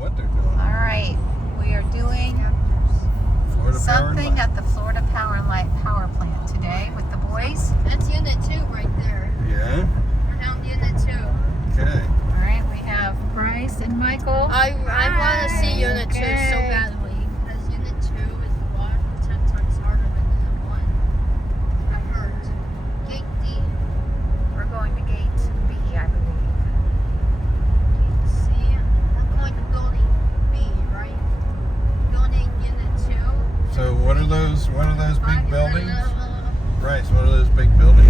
what they're doing. All right, we are doing Florida something Power at the Florida Power Plant today with the boys. That's unit 2 right there. Yeah? We're down to unit 2. Okay. All right, we have Bryce and Michael. I want to see unit 2 so badly. Because unit 2 is 10 times harder than unit 1. I heard. Gate D. We're going to gate B, I believe. Gate C. I'm going to building B, right? Building unit 2. So what are those big buildings? These Bryce, what are those big buildings?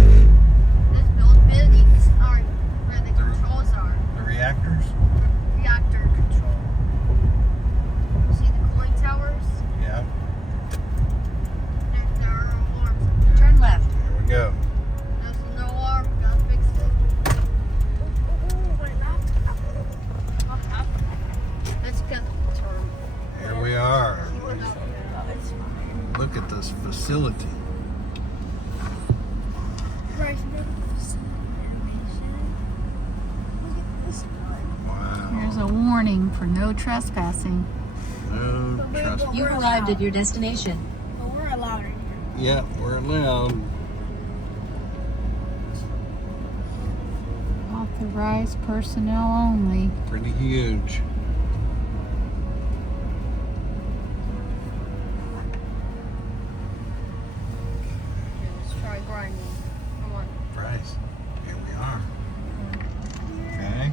buildings are where the controls are. The reactors? Reactor control. See the cooling towers? Yeah. There are alarms up there. Turn left. Here we go. There's no alarm. We gotta fix it. Let's get the turn. Here we are. Look at this facility. Wow. There's a warning for no trespassing. No trust. You arrived at your destination. But we're allowed in here. Yeah, we're allowed. Authorized personnel only. Pretty huge. Let's try grinding. Come on. Bryce, here we are. Okay.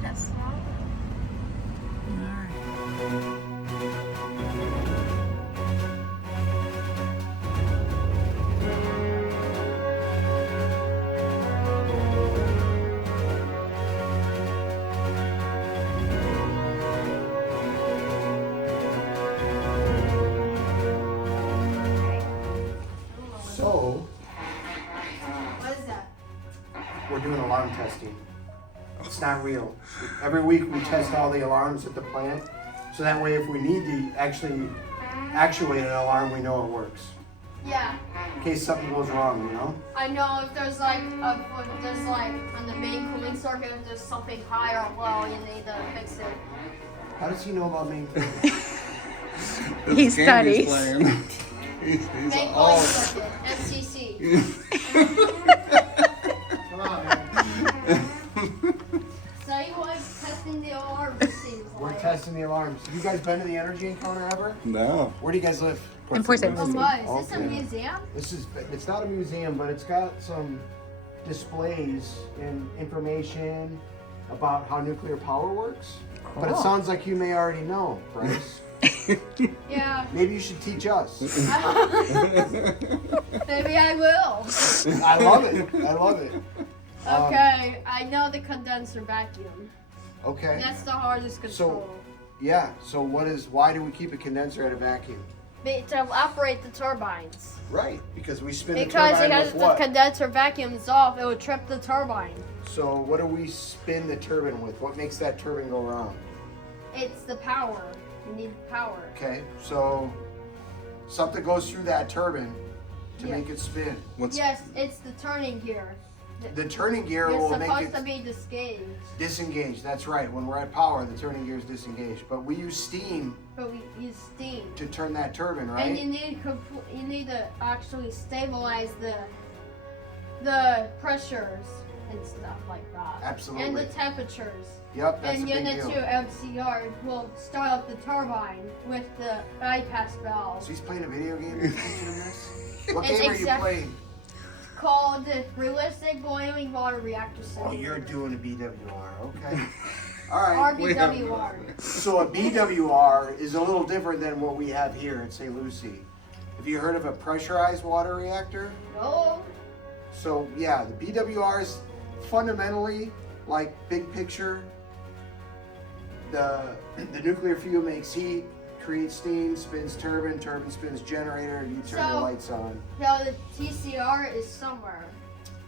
Test. All right. So, What is that? we're doing alarm testing. It's not real. Every week we test all the alarms at the plant, so that way if we need to actually actuate an alarm, we know it works. Yeah. In case something goes wrong, you know? I know if there's like on the main cooling circuit, if there's something high or low, you need to fix it. How does he know about me? He studies. He's Main all. cooling circuit, MCC. Come on, man. So you was testing the alarm, it seems We're like. testing the alarms. Have you guys been to the energy encounter ever? No. Where do you guys live? And Port St. Oh Lucie. my, is this a Okay. museum? It's not a museum, but it's got some displays and information about how nuclear power works. But it Cool. sounds like you may already know, Bryce. Yeah. Maybe you should teach us. Maybe I will. I love it. I love it. Okay, I know the condenser vacuum. Okay. That's the hardest control. Yeah. So why do we keep a condenser at a vacuum? To operate the turbines. Right. Because we spin Because the turbine if with the what? condenser vacuum is off, it would trip the turbine. So what do we spin the turbine with? What makes that turbine go round? It's the power. You need power. Okay. So something goes through that turbine to Yeah. make it spin. Yes, it's the turning gear. The turning gear It's will make supposed to it be disengaged, disengaged. That's right. When we're at power, the turning gear is disengaged. But we use steam but we use steam. to turn that turbine, right? And you need to actually stabilize the pressures and stuff like that. Absolutely. And the temperatures. Yep, that's And a big Unit deal. 2 MCR will start up the turbine with the bypass valve So he's playing a video game and teaching him this? What It's game are you exact- playing? called the Realistic Boiling Water Reactor Oh, Simulator. you're doing a BWR. Okay. All right. RBWR. So a BWR is a little different than what we have here at St. Lucie. Have you heard of a pressurized water reactor? No. So yeah, the BWR is fundamentally like big picture. The nuclear fuel makes heat, creates steam, spins turbine, turbine spins generator, and you turn the So- lights on. No, the TCR is somewhere.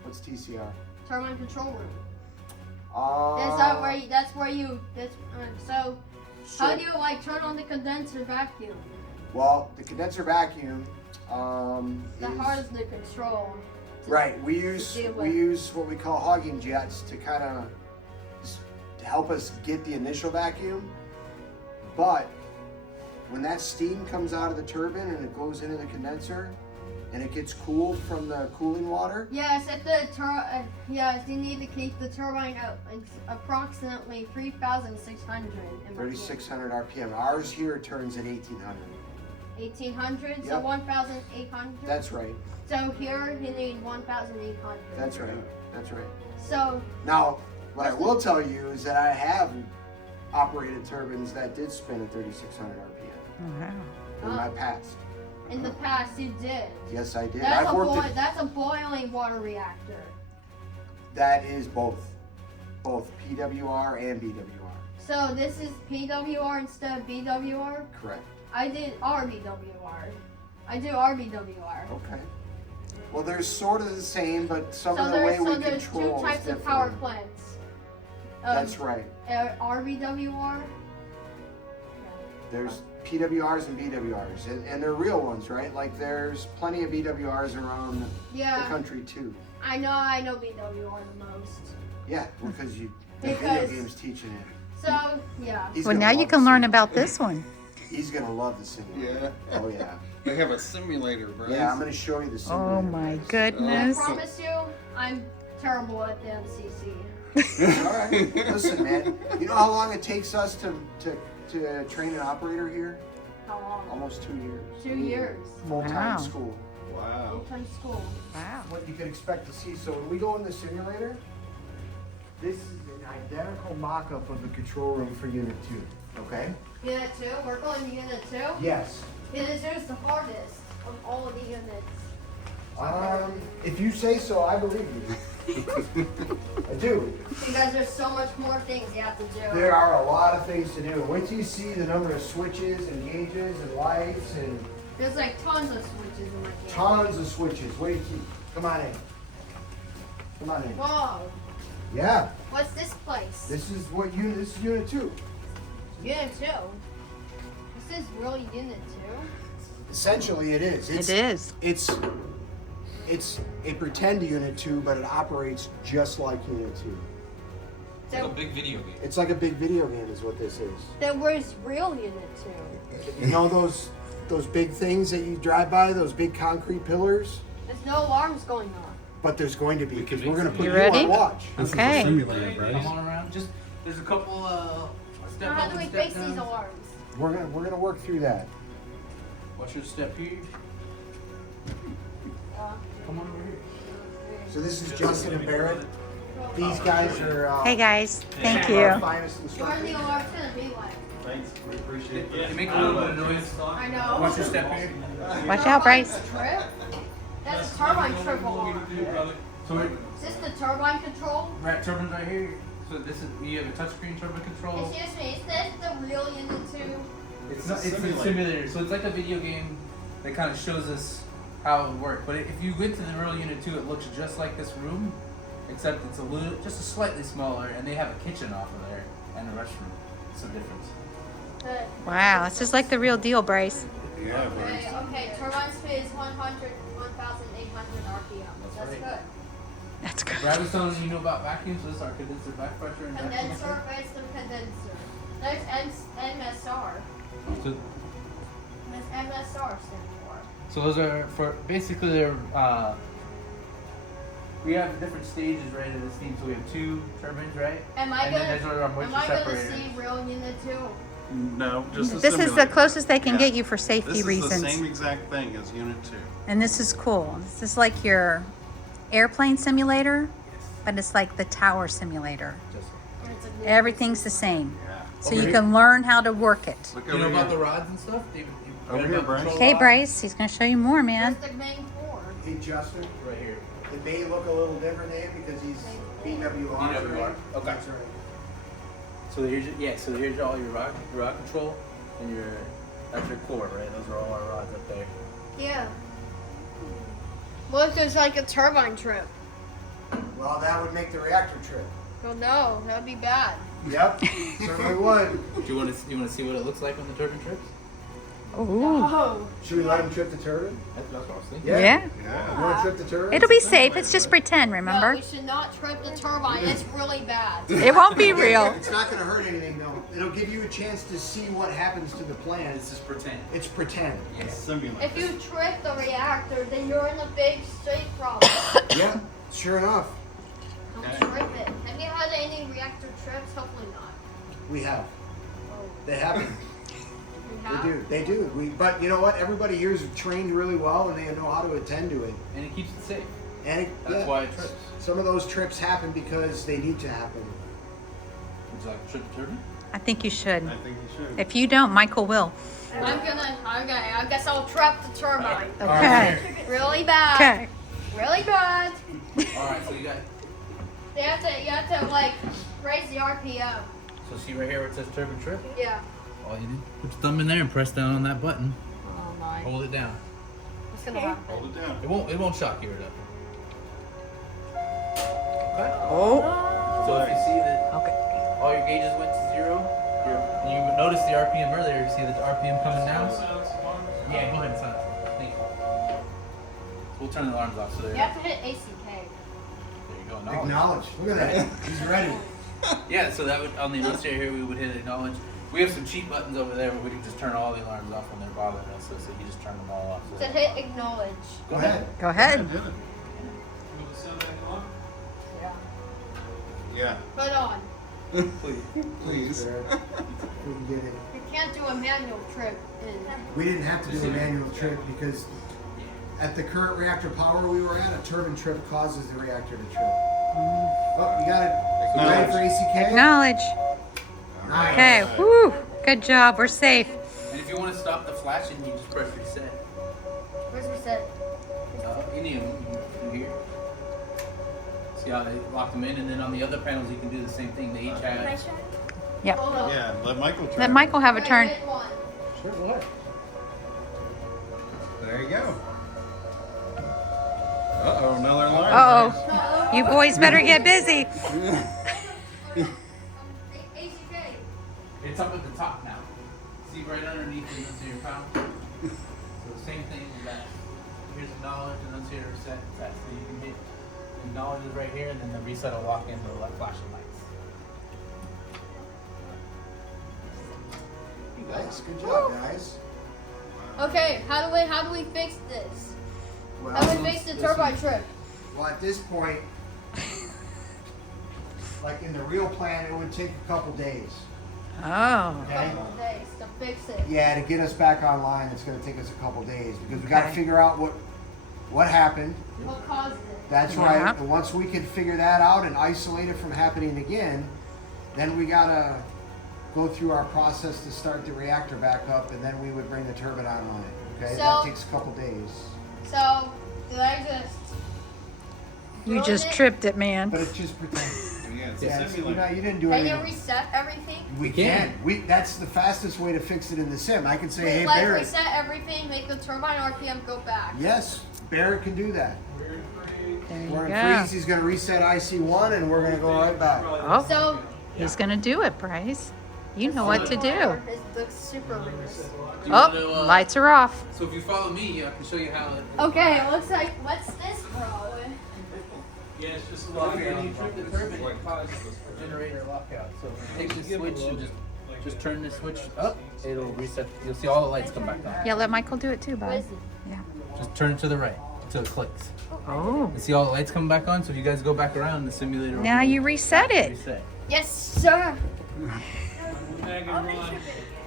What's TCR? Turbine control room. Uh, That's where you. So so- how do you like turn on the condenser vacuum? Well, the condenser vacuum The is hardest to control. right. We use deal we with. use what we call hogging jets to kind of help us get the initial vacuum, But when that steam comes out of the turbine and it goes into the condenser and it gets cooled from the cooling water, Yes, yes, you need to keep the turbine at approximately 3,600. 3,600 RPM. Ours here turns at 1,800. 1,800, so Yep. 1,800. That's right. So here you need 1,800. That's right. That's right. So Now, what I will tell you is that I have operated turbines that did spin at 3,600 RPM Wow. in my past. in the past you did. Yes, I did. That's I've worked at, that's a boiling water reactor. that is both PWR and BWR. So this is PWR instead of BWR. Correct. I did RBWR. I do RBWR. Okay. Well, they're sort of the same, but some So of the way there's, so we there's control two types is of power different. plants. That's right. RBWR. There's PWRs and BWRs, and they're real ones, right? Like there's plenty of BWRs around the Yeah, country too. I know BWR the most. Yeah, because you the video Because- game's teaching it. So yeah. He's Well, gonna now you love can the learn sim- about this one. He's gonna love the simulator. Yeah. Oh yeah. They have a simulator, bro. Yeah, I'm gonna show you the simulator. Oh my guys. I goodness. promise you, I'm terrible at the MCC. All right. Listen, man. You know how long it takes us to train an operator here? How long? Almost 2 years. 2 years. Full-time Wow. school. Wow. Full-time school. Wow. What you could expect to see. So when we go in the simulator, this is an identical mock-up of the control room for Unit 2. Okay? Unit 2? We're going to Unit 2? Yes. Unit 2 is the hardest of all of the units. If you say so, I believe you. I do. Because there's so much more things you have to do. There are a lot of things to do. Wait till you see the number of switches and gauges and lights and There's like tons of switches in my game. tons of switches. Wait till you come on in. Come on in. Whoa. Yeah. What's this place? This is what unit. This is Unit 2. Unit 2. This is really Unit 2? Essentially, it is. It is. It's a pretend Unit 2, but it operates just like Unit 2. Like a big video game. It's like a big video game, is what this is. Then where's real Unit 2? You know those big things that you drive by, those big concrete pillars? There's no alarms going off. But there's going to be, because we're going to put You you ready? on watch. Okay. Simulator, Come on around. Just there's a couple step Now, how up do we and step fix these down. alarms? We're gonna work through that. Watch your step here. Come on over here. So this is Justin and Barrett. These guys are Hey guys, thank our you. finest What are instructors. the alarms gonna be like? Thanks. We appreciate it. They make a little bit of noise. I know. Watch your step here. Watch out, Bryce. Trip? That's a turbine trip alarm. So Is this the turbine control? right turbines right here. So this is you have a touchscreen turbine control. Excuse me, is this the real Unit 2? It's not. It's a simulator. So it's like a video game that kind of shows us how it would work. But if you went to the real Unit 2, it looks just like this room, except it's a little, just a slightly smaller, and they have a kitchen off of there and a restroom. It's a difference. Wow, it's just like the real deal, Bryce. Yeah, Okay, okay, turbine speed is 1,800 RPM. That's right. good. That's good. Brad was telling you know about vacuums. So this is our condenser back pressure and vacuum Condenser, pressure. where's the condenser? There's MSR. So, What does MSR stand for? so those are for basically they're we have different stages right of the steam. So we have 2 turbines, right? Am I And then gonna, there's our moisture am I gonna separator. see real Unit 2? No, just the This is the simulator. closest they can Yeah. get you for This safety is reasons. the same exact thing as Unit 2. And this is cool. This is like your airplane simulator, but it's like the tower simulator. It's a Everything's the same. Yeah. So Over you here. can learn how to work it. Look You know over about the here. rods and stuff? Over here, Bryce. Okay, Bryce, he's gonna show you more, man. Where's the main core? Hey Justin, Right here. it may look a little different name because he's BWR. BWR. Okay. That's right. So here's so here's all your rod control and that's your core, right? Those are all our rods up there. Yeah. Look, there's like a turbine trip. Well, that would make the reactor trip. Oh no, that'd be bad. Yep, certainly would. Do you want to see what it looks like when the turbine trips? Ooh. Oh. Should we let him trip the turbine? That's what I was thinking. Yeah. You want to trip the turbine? It'll be safe. It's just pretend, No, remember? we should not trip the turbine. It's really bad. It won't be real. It's not going to hurt anything, though. It'll give you a chance to see what happens to the plant. It's just pretend. It's pretend. It's simulator. If you trip the reactor, then you're in a big state problem. Yeah, sure enough. Don't trip it. Have you had any reactor trips? Hopefully not. We have. Oh, They happen. you They have? do. They do. But you know what? Everybody here is trained really well, and they know how to attend to it. And it keeps it safe. And That's why it trips. some of those trips happen because they need to happen. Would you like to trip the turbine? I think you should. I think you should. If you don't, Michael will. I guess I'll trap the turbine. Okay. Really bad. Okay. Really bad. Alright, so you got. You have to like raise the RPM. So see right here where it says turbine trip? Yeah. All you do, put your thumb in there and press down on that button. Oh my. Hold it down. What's gonna happen? Hold it down. It won't shock you or nothing. Okay. Oh. So if you see that Okay. all your gauges went to 0, you would notice the RPM earlier. You see the RPM coming down? Yeah, go ahead and sign it. Thank you. We'll turn the alarms off so You there have to hit ACK. you go. Knowledge. Acknowledge. Look at that. He's ready. Yeah, so that would on the annunciator here we would hit acknowledge. We have some cheap buttons over there where we can just turn all the alarms off when they're bothering us. So you just turn them all off. To hit acknowledge. Go ahead. Go ahead. Yeah. Yeah. Put on. Please. Please. We can get it. You can't do a manual trip in. We didn't have to do a manual trip because at the current reactor power we were at, a turbine trip causes the reactor to trip. Oh, you got it. Ready for ACK? Acknowledge. Nice. Okay. Woo. Good job. We're safe. And if you want to stop the flashing, you just press reset. Where's reset? Any of them in here. See how they lock them in, and then on the other panels you can do the same thing. They each have. Yep. Hold on. Yeah, let Michael try. Let Michael have a Wait, turn. hit one. Sure, go ahead. There you go. Uh-oh, another alarm. Uh-oh. You boys better get busy. ACK. It's up at the top now. See right underneath the annunciator panel? So the same thing with that. Here's acknowledge, annunciator reset. That's so you can hit acknowledge is right here, and then the reset will lock in the flashing lights. Nice. Good job, guys. Okay, how do we fix this? Well, How do we fix the turbine trip? Well, at this point, like in the real plan, it would take a couple days. Oh. Okay? Couple days to fix it. Yeah, to get us back online, it's going to take us a couple days because we got to Okay. figure out what happened. What caused it? That's Yeah. right. And once we can figure that out and isolate it from happening again, then we got to go through our process to start the reactor back up, and then we would bring the turbine online. Okay, that So- takes a couple days. So, did I just? You ruin just it? tripped it, man. But it's just pretend. Yeah, it's Yeah, a it's, simulator. you didn't do Can you anything. reset everything? We can. That's the fastest way to fix it in the sim. I can say, hey, Like Barrett. reset everything, make the turbine RPM go back. Yes, Barrett can do that. There you We're in go. freeze. He's going to reset IC1, and we're going to go right back. Oh, So, he's gonna do it, Bryce. You know what to do. it looks super reverse. Do you wanna, Oh, lights are off. So if you follow me, I can show you how it. Okay, it looks like, what's this, bro? Yeah, it's just a When lockout. you trip the turbine, it causes a generator lockout. So take the switch and just turn the switch up. It'll reset. You'll see all the lights come back on. Yeah, let Michael do it too, What bud. is it? Yeah. Just turn it to the right until it clicks. Oh. You see all the lights come back on. So if you guys go back around, the simulator. will Now you reset it. reset. Yes, sir.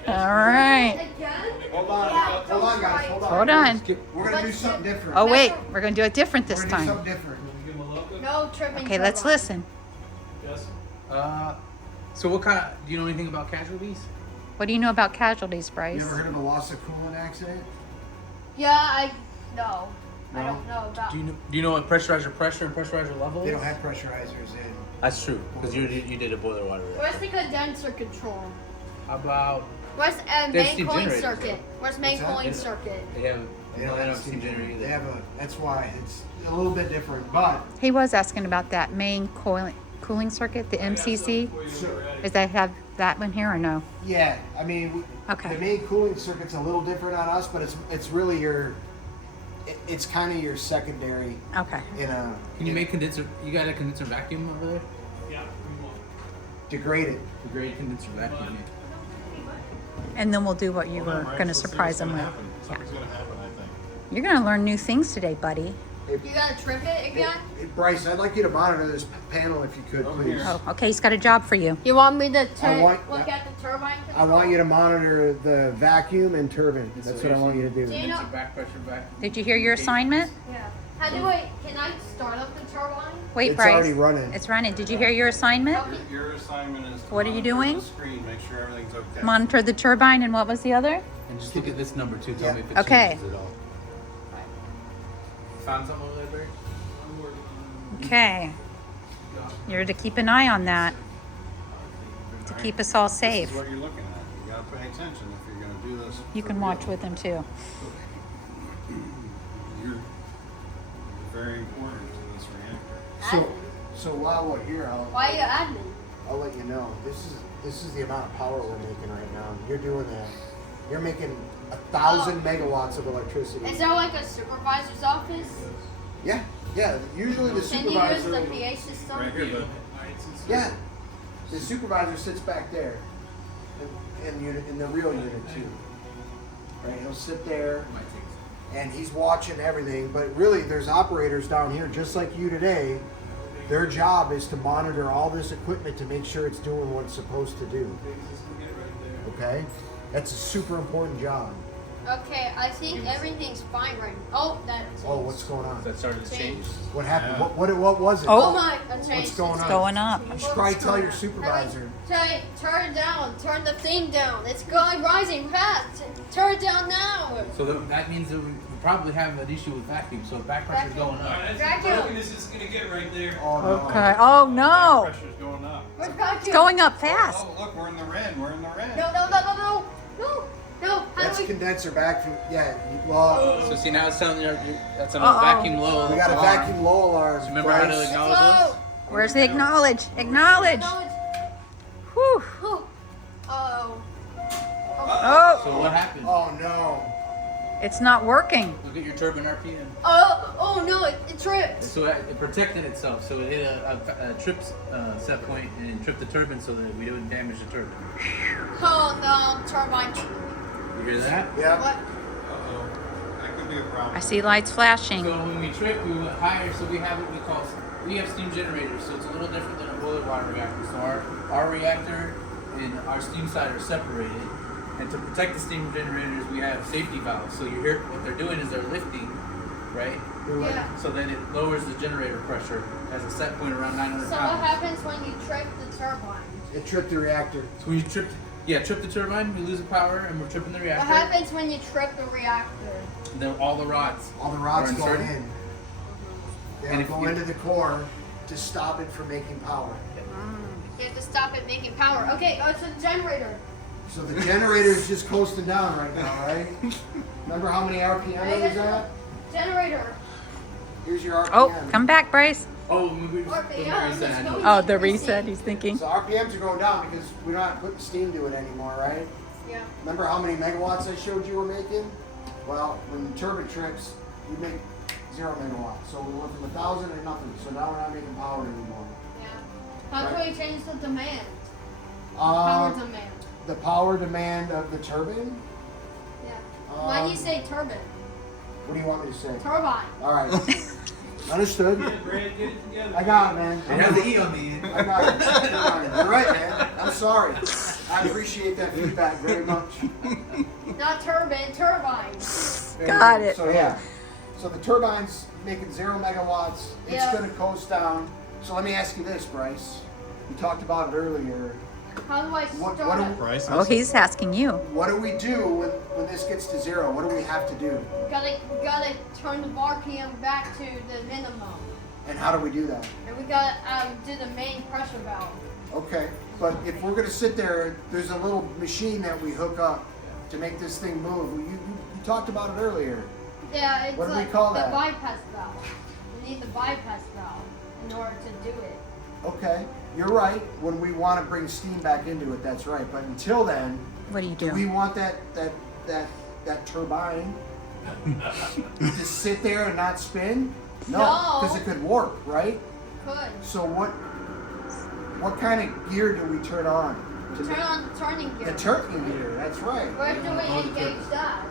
All right. Again? Hold on, hold on, guys. Hold on. Hold on. We're going to do something different. Oh wait, we're gonna do it different We're this going to do time. something different. No tripping. Okay, let's turbine. listen. Yes. So what kind? Do you know anything about casualties? What do you know about casualties, You Bryce? ever heard of a loss of coolant accident? Yeah, no. I No? don't know about. Do you know what pressurizer pressure and pressurizer level They is? don't have pressurizers in. That's true because you did a boiler water reactor. Where's the condenser control? How about Where's They have main steam cooling generators. circuit? Where's main What's that? cooling circuit? they have? They don't have a steam generator generator. They either. have a. That's why it's a little bit different. But He was asking about that main cooling circuit, the MCC. so, Does that have that one here or no? Yeah, I mean, Okay. the main cooling circuit's a little different on us, but it's really it's kind of your secondary Okay. in a. Can you make condenser? You got a condenser vacuum over there? Degraded. Degrade condenser vacuum. And then we'll do what you were going to surprise them with. Yeah. Something's gonna happen, I think. You're going to learn new things today, buddy. You gotta trip it again? Hey, Bryce, I'd like you to monitor this panel if you could, Over please. here. Oh, okay. He's got a job for you. You want me to look at the turbine? I want you to monitor the vacuum and turbine. That's what I want you to do. Do you know? Condenser back pressure vacuum. Did you hear your assignment? Yeah. Can I start up the turbine? Wait, It's Bryce. already running. It's running. Did you hear your assignment? Your assignment is to What are you monitor doing? the screen, make sure everything's okay. Monitor the turbine, and what was the other? And just look at this number too. Tell Yeah. me if it Okay. changes at all. Found something over there, Barry? Okay. You're to keep an eye on that to keep us all This safe. is what you're looking at. You gotta pay attention if you're gonna do this. You for can real. watch with him too. You're very important to this reactor. So while we're here, Why are you admin? I'll let you know. This is the amount of power we're making right now. You're doing that. You're making 1,000 megawatts of electricity. Is there like a supervisor's office? Yeah. Usually the Can you use supervisor. the PA system? Right here, but Yeah. The supervisor sits back there, in the real unit too. Right. He'll sit there. And he's watching everything, but really there's operators down here just like you today. Their job is to monitor all this equipment to make sure it's doing what it's supposed to do. Okay? That's a super important job. Okay, I think everything's fine right now. Oh, that's Oh, what's going on? That started to change. What happened? Yeah. What was it? Oh. my, that changed. What's going It's on? going up. You should probably tell your supervisor. Turn it down. Turn the thing down. It's going rising fast. Turn it down now. So that means that we probably have an issue with vacuum. So back pressure's going up. Vacuum. This is gonna get right there. Oh, no. Okay. Oh no. pressure's going up. Where's vacuum? It's going up fast. Oh, look, we're in the red. We're in the red. No. How That's do we? condenser vacuum. Yeah. Well, So see now it's telling you that's on Uh-oh. a vacuum low. we got a alarm. vacuum low alarm. So remember how to Bryce. acknowledge Slow. those? Where's the acknowledge? Acknowledge. Whew. Oh. Oh, So what happened? Oh no. it's not working. Look at your turbine RPM. Oh no! It tripped. So it protected itself. So it hit a trip set point and tripped the turbine so that we didn't damage the turbine. Oh no! Turbine. You hear that? Yeah. What? Uh-oh. That could be a problem. I see lights flashing. So when we trip, we went higher. So we have what we have steam generators. So it's a little different than a boiler water reactor. So our reactor and our steam side are separated. And to protect the steam generators, we have safety valves. So you hear what they're doing is they're lifting, right? Yeah. So then it lowers the generator pressure as a set point around 900 So what pounds. happens when you trip the turbine? It tripped the reactor. So when you trip the turbine, we lose the power, and we're tripping the What reactor. happens when you trip the reactor? Then all the rods. All the rods are go inserted. in. And They'll if go you- into the core to stop it from making power. You have to stop it making power. Okay, it's a generator. So the generator's just coasting down right now, right? Remember how many RPM it was at? Generator. Here's your RPM. Oh, come back, Bryce. Oh, we Yeah, reset. it's going- Oh, the reset. He's thinking. So RPMs are going down because we're not putting steam to it anymore, right? Yeah. Remember how many megawatts I showed you were making? Well, when the turbine trips, you make 0 megawatts. So we went from 1,000 to nothing. So now we're not making power anymore. Yeah. How can we change the demand? Uh, Power demand. the power demand of the turbine? Yeah. Why do you um, say turbine? What do you want me to say? Turbine. All right. Understood. Brad, get it together. I got it, man. It has the E on the end. I got it. I got it. You're right, man. I'm sorry. I appreciate that feedback very much. Not turbine, turbine. Got it. So yeah. So the turbine's making 0 megawatts. It's Yeah. going to coast down. So let me ask you this, Bryce. We talked about it earlier. How do I What start do- it? Price. Oh, he's asking you. What do we do when this gets to 0? What do we have to do? We gotta turn the RPM back to the minimum. And how do we do that? And we gotta do the main pressure valve. Okay. But if we're going to sit there, there's a little machine that we hook up to make this thing move. You talked about it earlier. Yeah, it's What do we like call the that? bypass valve. We need the bypass valve in order to do it. Okay. you're right. When we want to bring steam back into it, that's right. But until then, What do you do do? we want that turbine to sit there and not spin? No, No. because it could warp, right? Could. So what kind of gear do we turn on? Turn on the turning gear. The turning gear. That's right. Where do we engage that?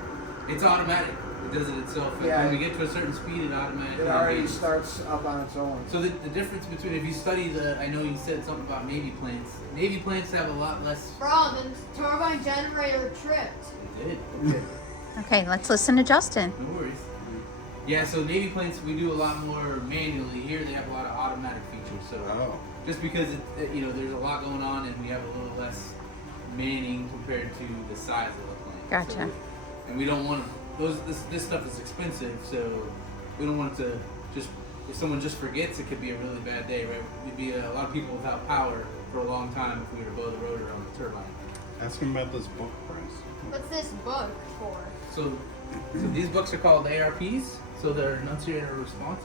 It's automatic. It does it itself. Yeah. When we get to a certain speed, it automatically It already engages. starts up on its own. So the difference between, if you study I know you said something about navy plants. Navy plants have a lot less. Bro, the turbine generator tripped. It did. Okay, let's listen to Justin. No worries. Yeah, so navy plants, we do a lot more manually. Here they have a lot of automatic features. So just because there's a lot going on and we have a little less manning compared to the size of the plant. Gotcha. So, and we don't want to. This stuff is expensive, so we don't want it to just. If someone just forgets, it could be a really bad day, right? We'd be a lot of people without power for a long time if we were to blow the rotor on the turbine. Ask him about this book price. What's this book for? So these books are called ARPs, so they're enunciator response.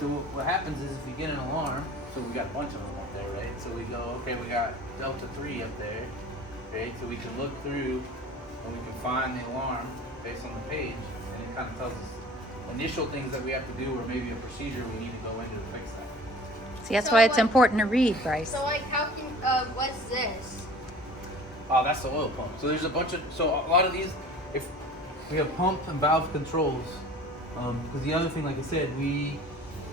So what happens is if you get an alarm, so we got a bunch of them up there, right? So we go, okay, we got Delta 3 up there, right? So we can look through and we can find the alarm based on the page, and it kind of tells us initial things that we have to do, or maybe a procedure we need to go into to fix that. See, that's So why it's what- important to read, Bryce. So like, how can what's this? Oh, that's the oil pump. So there's a bunch of, so a lot of these, if we have pump and valve controls, because the other thing, like I said, we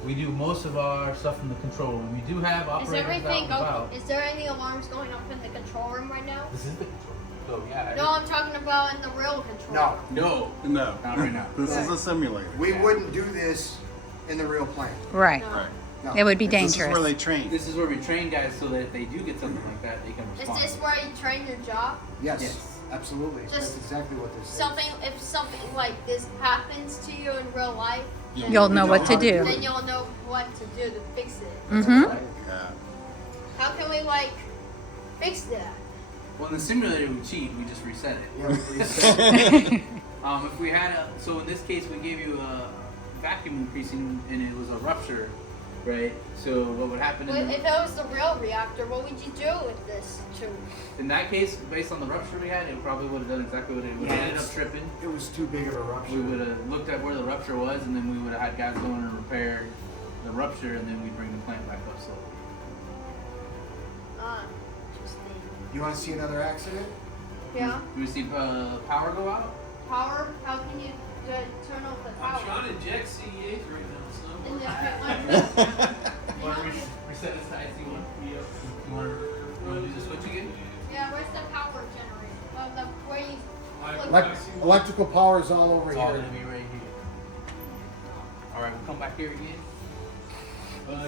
do most of our stuff in the control room. We do have Is operators everything valve and valve. open? Is there any alarms going up in the control room right now? This is the control. So yeah. No, I'm talking about in the real control. No, No. No. Not right now. This is a simulator. we wouldn't do this in the real plant. Right. No. Right. No. It would be This is where dangerous. they train. This is where we train guys so that if they do get something like that, they can Is respond. this where you train your job? Yes, Yes. absolutely. That's Just exactly what this is. If something like this happens to you in real life, then You'll know what to how to do. do then you'll know what to do to fix it. Mm-hmm. Right. Yeah. How can we fix that? Well, in the simulator we cheat. We just reset it. Yeah, please. If we had so in this case we gave you a vacuum increasing and it was a rupture, right? So what would happen If it was the real reactor, what would you do with this tube? in that case, based on the rupture we had, it probably would have done exactly what it would have ended up tripping. It was too big of a rupture. We would have looked at where the rupture was, and then we would have had guys go in and repair the rupture, and then we bring the plant back up slowly. Interesting. You want to see another accident? Yeah. Do we see power go out? Power? How can you turn off the I'm power? trying to inject CEAs right now, so. In the Want to reset this to IC1? Yep. You want to do the switch again? Yeah, where's the power generator? Where you Electrical power is all over It's all here. going to be right here. All right, we'll come back here again.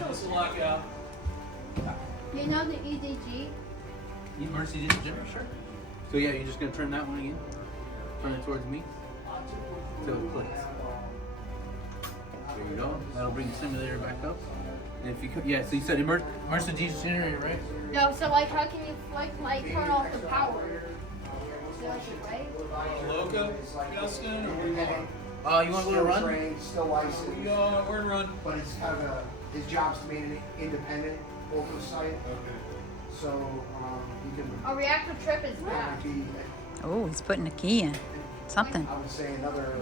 Just lock out. You know the EDG? Emergency generator, sure. So yeah, you're just going to turn that one again. Turn it towards me. So it clicks. There you go. That'll bring the simulator back up. And if you could, yeah. So you said emergency generator, right? No, so how can you turn off the power? Right? Loco, Justin, or what? You want to go to run? Trained, still licensed. We're in run. But it's kind of his job's to make an independent oversight. Okay. So he can A reactor trip is bad. guarantee, Oh, he's putting a key in. Something. I would say another,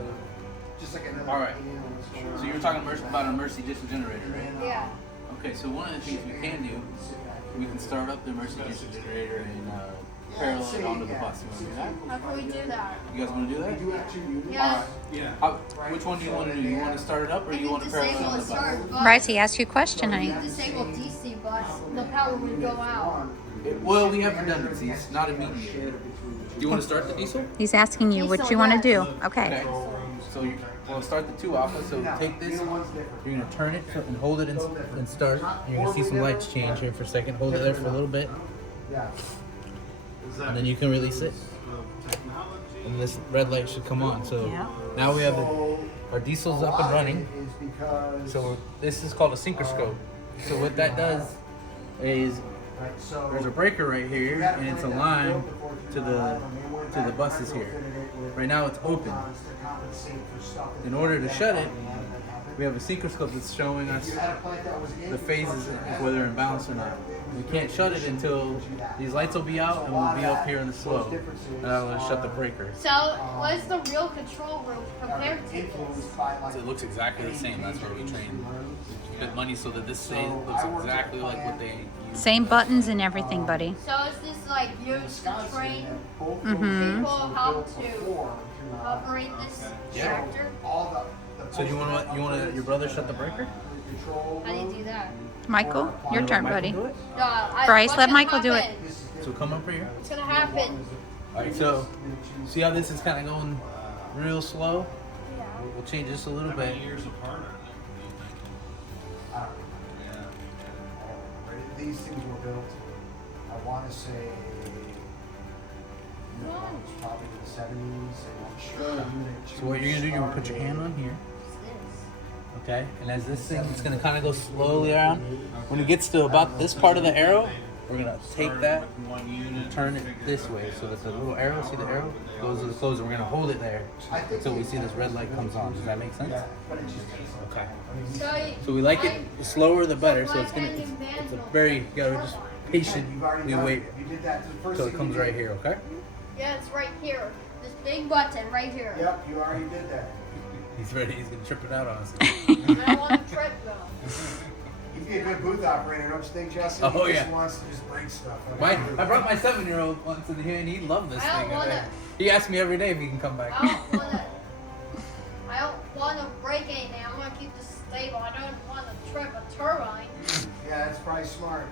just like another. All right. opinion on what's going So on. you were talking about an emergency generator, right? And, Yeah. Okay. So one of the things we can do, we can start up the emergency generator and parallel it onto the bus. You want to do that? How can we do that? You guys want to do that? We do have two units. Yeah. Yeah. Which one do you want to do? You want to start it up, or If you you want to parallel it disable on a the bus? certain bus, Bryce, he asked you a question, if you honey. disable DC bus, the power would go out. Well, we have redundancies, not immediate. Do you want to start the diesel? He's asking you what you want to do. Okay. So we'll start the 2 alpha. So take this. You're gonna turn it and hold it and start. You're gonna see some lights change here for a second. Hold it there for a little bit, Yeah. and then you can release it. And this red light should come on. So Yeah. now we have our diesel's up and running. Is because, So this is called a sinker scope. So what that does is right, so there's a breaker right here, and it's aligned to the buses here. Right now it's open. In order to shut it, we have a sinker scope that's showing us the phases, if whether they're in balance or not. we can't shut it until these lights will be out and we'll be up here in the slow. And I'll just shut the breaker. So, what's the real control room compared to this? So it looks exactly the same. That's where we train. Spend money so that this thing looks exactly like what they use. Same buttons and everything, buddy. So, is this like used to train Mm-hmm. people how to operate this reactor? So you want your brother shut the breaker? How do you do that? Michael, your turn, buddy. Do it? No, Bryce, what's let gonna Michael do it. happen? So come over here. What's gonna happen? Alright, so see how this is kind of going real slow? Yeah. We'll change this a little How bit. many years apart are they? These things were built, I want to say, it's probably the 70s. So what you're gonna do, you're gonna put your hand on here. Okay, and as this thing, it's gonna kind of go slowly around. When it gets to about this part of the arrow, we're gonna take that and turn it this way so that the little arrow, see the arrow, goes to the closer. We're gonna hold it there until we see this red light comes on. Does that make sense? Okay. So we like it the slower the better. So it's a very, you gotta just patiently wait until it comes right here. Okay. Yeah, it's right here. This big button right here. Yep, you already did that. He's ready. He's gonna trip it out on us. I don't want to trip though. He'd be a good booth operator, don't you think, Justin? Oh, He just yeah. wants to just break stuff. I brought my 7-year-old once in here, and he loved this I don't thing. wanna- He asked me every day if he can come back. I don't want to break anything. I want to keep this stable. I don't want to trip a turbine. Yeah, that's probably smart.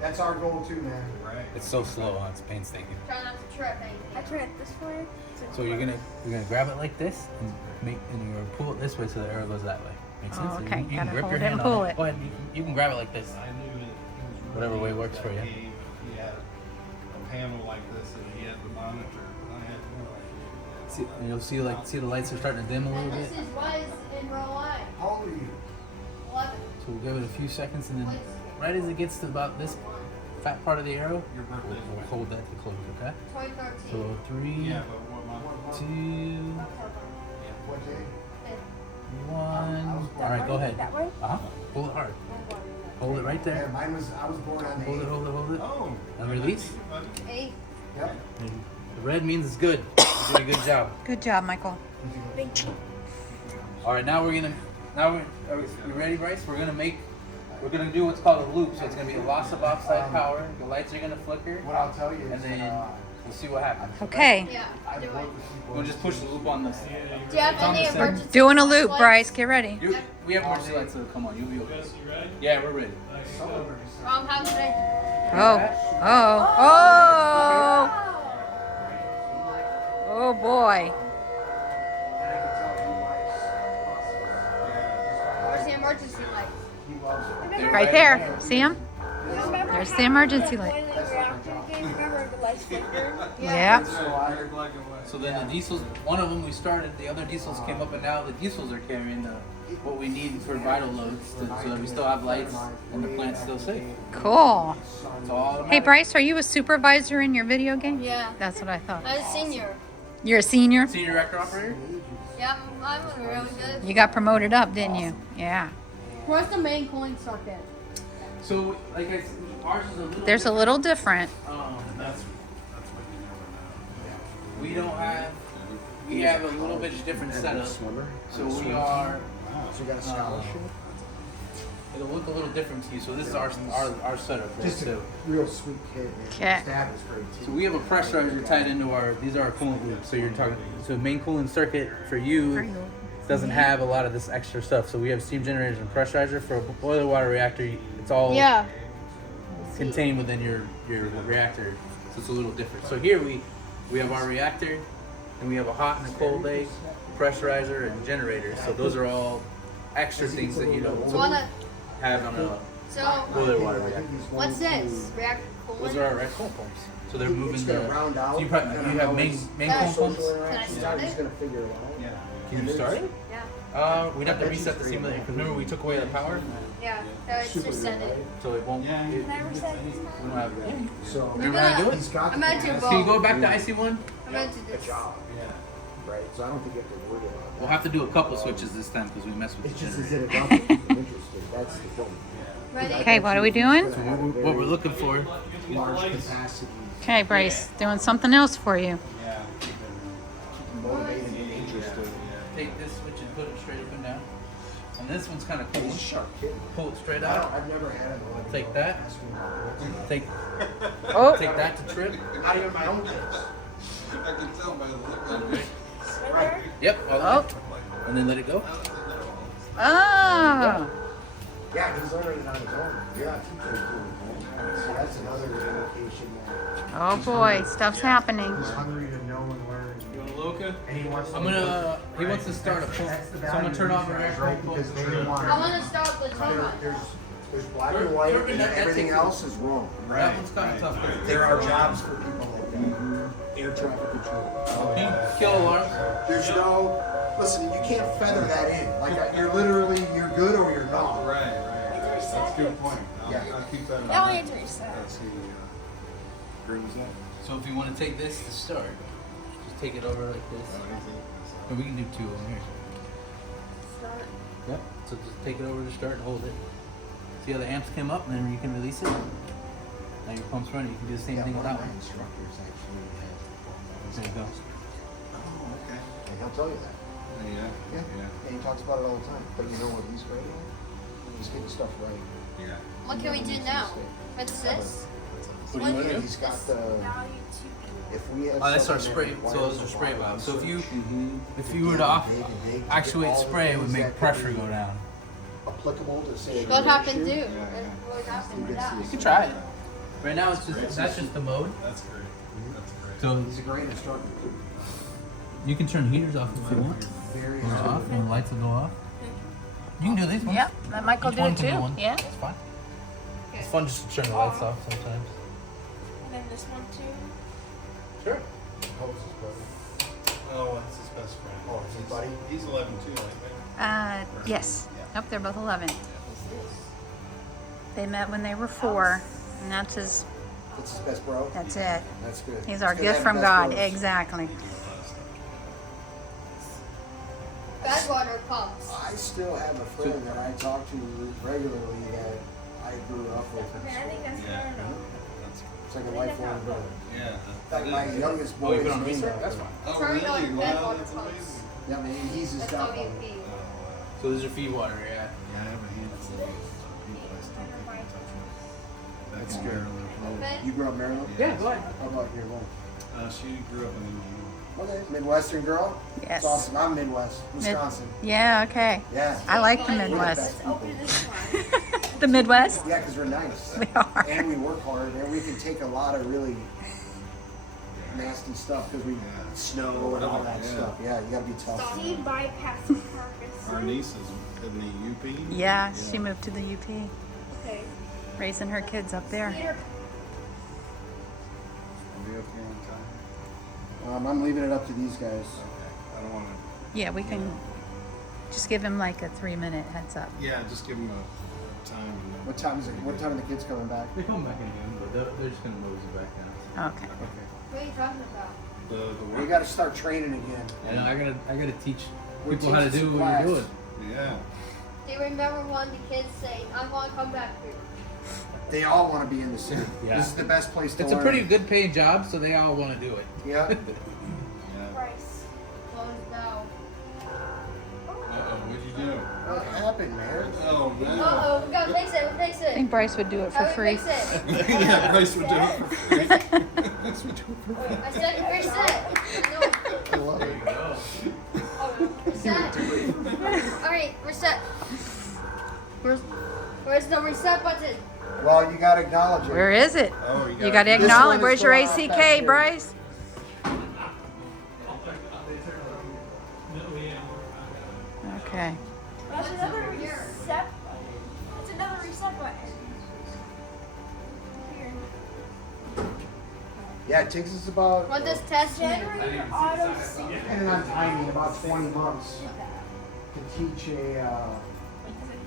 That's our goal too, man. Right. It's so slow, huh? It's painstaking. Try not to trip anything. I turn it this way. So you're gonna grab it like this and you're gonna pull it this way so the arrow goes that way. Make sense? Oh, So okay. You Gotta can grip hold your it and hand pull on it. Go ahead. You can grab it like this. I knew that he was Whatever way really works for you. He had a panel like this and he had the monitor. I had no idea. See, and you'll see the lights are starting to dim a little And bit. this is what is in row line. How old are you? 11. So we'll give it a few seconds and then right as it gets to about this fat part of the arrow, Your birthday's we'll when? hold that to close, okay? 2013. So 3, Yeah, but what month? 2, What day? 1. All right, go ahead. That way? Pull it hard. Hold it right Yeah, there. mine was, I was born on the Hold it, 8th. hold it, hold it. Oh. And release. 8. Yep. And the red means it's good. You did a good job. Good job, Michael. All right, now are we ready, Bryce? We're gonna do what's called a loop. So it's gonna be a loss of offside power. The lights are gonna flicker, What I'll tell you and is, then we'll see what happens. Okay. Yeah. I've Do it. worked with people. We'll just push the loop on this. Do you have It's on any the side. emergency Doing a loop, lights? Bryce. Get ready. We have emergency lights, so come on, you'll be okay. Yes, you ready? Yeah, we're ready. How should I? Oh. Oh. Oh. Oh boy. And I can tell he likes process. Where's the emergency lights? He loves it. They're Right there. See him? Remember There's the emergency light. when the reactor game, remember the lights flickered? Yeah. So I, So then the diesels, one of them we started, the other diesels came up, and now the diesels are carrying what we need for vital loads so that we still have lights and the plant's still safe. Cool. It's all Hey, Bryce, are you a supervisor in your video game? Yeah. That's what I thought. I'm a senior. You're a senior? Senior reactor operator? Yeah, I'm really good. You got promoted up, didn't you? Yeah. Where's the main cooling circuit? So, like I said, ours is a little There's a little different. That's we don't have, we have a little bit different setup. So we are, so you got a scholarship? it'll look a little different to you. So this is our setup. Right? Just a So, real sweet kid. Okay. Dad was great so too. we have a pressurizer tied into these are our coolant loops. So you're talking, so main coolant circuit for you doesn't have a lot of this extra stuff. So we have steam generators and pressurizer for a boiler water reactor. It's all Yeah. contained within your reactor. So it's a little different. So here we have our reactor, and we have a hot and a cold leg, pressurizer, and generator. So those are all extra things that you don't have on a So, boiler water reactor. what's this? Reactor coolant? Those are our red cold pumps. So they're moving the. gonna round out. So you have main cold pumps. Can I start it? gonna figure it out. Yeah. Can you start it? Yeah. We'd have to reset the simulator because remember we took away the power, Yeah. So it's just send it. so it won't. Yeah. It, Can I reset this we time? don't have. So Remember how to do it? he's got I'm gonna do Can you both. go back to IC1? I'm gonna do this. Yeah. right? So I don't think you have to worry about that. We'll have to do a couple switches this time because we messed with It's the just, is generator. it enough to keep them interested? That's the thing. Ready? Okay, what are we doing? What we're looking for. Large capacity, Okay, Bryce, doing something else for you. Yeah. motivated and interested. Take this switch and put it straight up and down. And this one's kind of cool. He's a sharp kid. Pull it straight I don't, out. I've never had a Take that. Take Oh, take that to trip. I have my own kids. I can tell by the look on it. Right. Yep. oh, And then let it go. oh. Yeah, he's learning it on his own. Yeah, he's pretty cool. So that's another indication that Oh boy, stuff's happening. he's hungry to know and learn. You want a Loca? And he wants to I'm gonna. He wants to start a pull. That's the So I'm gonna turn off our value air of these guys, right? pull. Because they want I want to start with turbine. there's black and white Turbine, and that everything takes- else is wrong. That one's kind of tough. 'cause it There takes are a while. jobs for people like that. Air traffic control. Pink kill alarm. There's no, listen, you can't feather that in. Like you're literally, you're good or you're not. Right. That's a good point. Yeah. I'll keep that in Now I mind. need to reset. Let's see. Where was that? So if you want to take this to start, just take it over like this. Or we can do two over here. Start. Yep. So just take it over to start and hold it. See how the amps came up and then you can release it? Now your pump's running. You can do the same thing with that one. Instructors actually There you go. Oh, okay. And he'll tell you that. Yeah. And he talks about it all the time. But you know what he's great at? He's getting stuff right. Yeah. What can we do now? What's this? What do you want to do? He's got the, Value to if we have. Oh, that's our something spray. that So those are requires spray a lot valves. of So if you research, if you were to off dig and dig to actuate get all the spray, it would things make that pressure could go be down. Applicable to say. What happened issue. do? What happened to that? You can try it. Right now it's just that's just the mode. That's great. That's great. So He's a great instructor. you can turn heaters off if you want. Very Those off and the lights will go off. You can do these ones. Yep, let Michael Each do one it can do too. one. Yeah. It's fine. It's fun just to turn the lights off sometimes. and then this one too. Sure. Helps his brother. Oh, that's his best friend. Oh, is he buddy? He's 11 too, right? Yes. Nope, they're both 11. What's this? They met when they were 4, and that's his. That's his best bro. That's it. That's good. He's our It's good gift having from best God. bros. Exactly. Bad water pumps. I still have a friend that I talk to regularly that I grew up with. Okay, I think that's Yeah. fair enough. It's like a lifelong brother. Yeah. Like my youngest Oh, boy you put is on named research? after That's him. fine. Oh, Turn really? on bad Wow, water that's pumps. amazing. Yeah, man, he's his That's dad. WP. So these are feed water, yeah. Yeah, I have a handful of people I still keep in touch with. That's good. Maryland. Okay. You grew up in Maryland? Yeah, go ahead. How about your wife? She grew up in Indiana. Okay, Midwestern girl? Yes. That's awesome. I'm Midwest, Mid- Wisconsin. Yeah, okay. Yeah. I like the Let's Midwest. Best Let's open people. this one. The Midwest? Yeah, because we're nice. We are. And we work hard, and we can take a lot of really nasty stuff because we snow and all that Yeah. stuff. Yeah, you gotta be tough. Steam bypassing carcass. Our niece is in the UP. Yeah, she moved to the UP, Okay. raising her kids up there. Peter, Are we up here on time? I'm leaving it up to these guys. Okay. I don't want to. Yeah, we can just give him like a 3-minute heads up. Yeah, just give them a time. And then. What time is it? What time are the kids coming back? They come back in again, but they're just gonna move it back down. Okay. Okay. What are you talking about? The We work. gotta start training again. And I gotta teach We're people how to teaching do some what class. you're doing. Yeah. Do you remember when the kids say, I want to come back here? They all want to be in the city. Yeah. This is the best place to It's learn. a pretty good paying job, so they all want to do it. Yeah. Yeah. Bryce. Close now. What'd you do? What happened, man? Oh man. Uh-oh, we gotta fix it, we fix I it. think Bryce would do it for How do we free. fix it? Yeah, Bryce would do it for free. Bryce would do it for free. I said reset. No. I love it. Oh, reset. Alright, reset. Where's the reset button? Well, you gotta acknowledge it. Where is it? Oh, You got to This acknowledge. one is Where's your going off back ACK, here. Bryce? Okay. That's another reset button. That's another reset button. Here. Yeah, it takes us about, What does test mean? Generator auto sync. depending on timing, about 20 months to teach Is it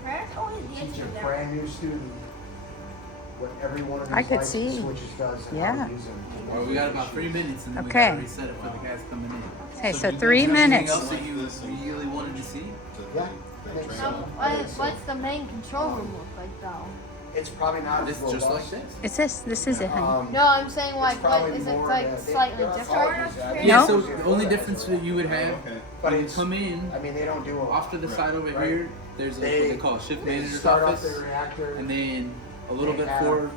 crash? Oh, the teach answer a there. brand new student what every one of these I could lights see. and switches does and Yeah. how to use them. Well, we got about 3 minutes and then Okay. we gotta reset it for the guys coming in. Okay, so do you 3 have anything minutes. else that you really wanted to see? Yeah. I think so. What's the main control room look like though? It's probably not as It's robust. just like this. It's this is it, honey. No, I'm saying like what probably is it more like that slightly there are different? charges. Yeah, No. so the only difference that you would have But when you it's, come in, I mean, they don't do a off to the side over Right. here, there's what they call a shift they manager's start off office. the reactor. And then a little They bit have forward,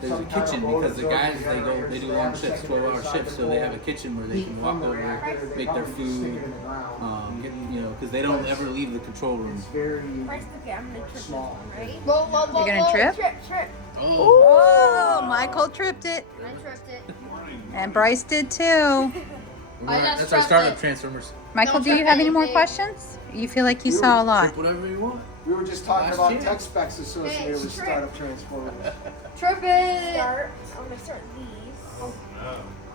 there's a some kind of kitchen load because the absorbing guys they generators. do They long have a shifts, secondary 12-hour side shifts, to so they pull have a kitchen where they heat can from walk the over, reactor. They make their probably just stick food, it in the ground. get, because they don't ever leave the control room. It's very First, okay, I'm gonna trip this small. one, ready? Whoa, You're gonna trip? Trip. Oh, Michael tripped it. I tripped it. And Bryce did too. I just That's our tripped startup it. transformers. Michael, Don't do you trip have any more anything. questions? You feel like you saw a lot. Trip whatever you want. We were just talking Last about year. tech specs associated with Trip. startup transformers. Trip it. Start. I'm gonna start these.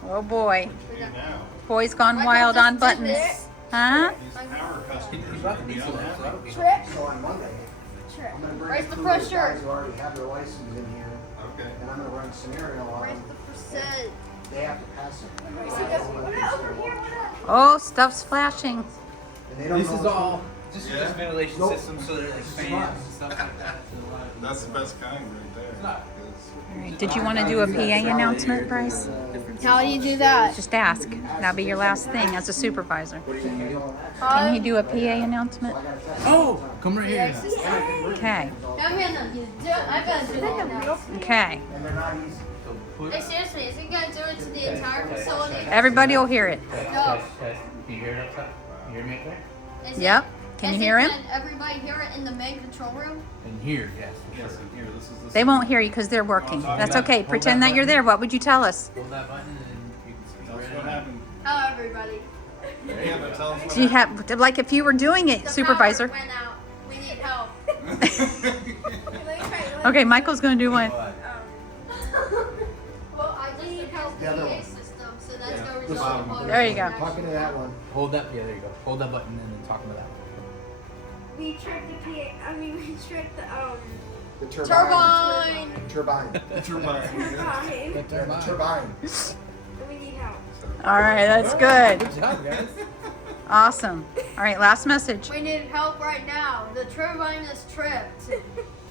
Oh boy. Now, Boy's gone Michael wild just on did buttons. it. Huh? these power customers He's are about to gonna be be so on loud, so that'll be- Trip. So on Monday, Trip. I'm gonna bring Raise a the crew of pressure. guys who already have their license in here, Okay. and I'm gonna run a scenario on Where's them. the percent? They have to pass it. What about over here? What Oh, stuff's flashing. And they don't This know is what's all going just Yeah. ventilation Nope. systems, so they're like fans and stuff like that. That's the best kind right there. All right. Did you want to do a PA announcement, Bryce? How do you do that? Just ask. That'll be your last thing as a supervisor. Can How he do a PA announcement? Oh, come right here. Okay. I'm gonna do it. I gotta do that now. Okay. And they're not easy. Hey, seriously, is it gonna do it to the entire facility? Everybody will hear it. No. Can you hear it outside? You hear me up there? Is it- Yep. Can you hear him? Can everybody hear it in the main control room? And here, yes. Yes, and here, this is the. They won't hear you because they're working. That's okay. Pretend that you're there. What would you tell us? Hold that button and you can speak Tell us right what now. happened. Hello, everybody. Yeah, but tell us what Do you happened. have, like, if you were doing it, The supervisor? power went out. We need help. Okay, Michael's going to do one. Well, I just need help The other PA one. system, so that's Yeah. gonna The result bottom in one. water There you go. reaction. Talking to that one. Hold that. Yeah, there you go. Hold that button and then talk about that. We tripped the PA. I mean, we tripped the The turbine. Turbine. Turbine. Turbine. turbine. Yeah, the turbine. We need help. All right, that's good. Good job, guys. Awesome. All right, last message. We need help right now. The turbine is tripped.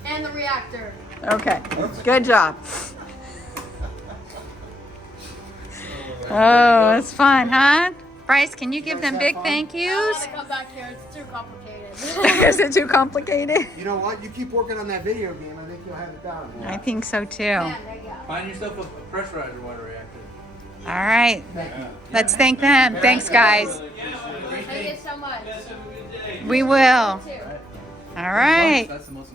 And the reactor. Okay, good job. Oh, that's fun, huh? Bryce, can you give them big thank I yous? want to come back here. It's too complicated. Is it too complicated? You know what? You keep working on that video game. I think you'll have it down. I think so too. Man, there you go. Find yourself a pressurized water reactor. All right, Yeah. let's thank them. Thanks, guys. Thank you so much. Guys, have a good day. We will. You too. All right. That's the most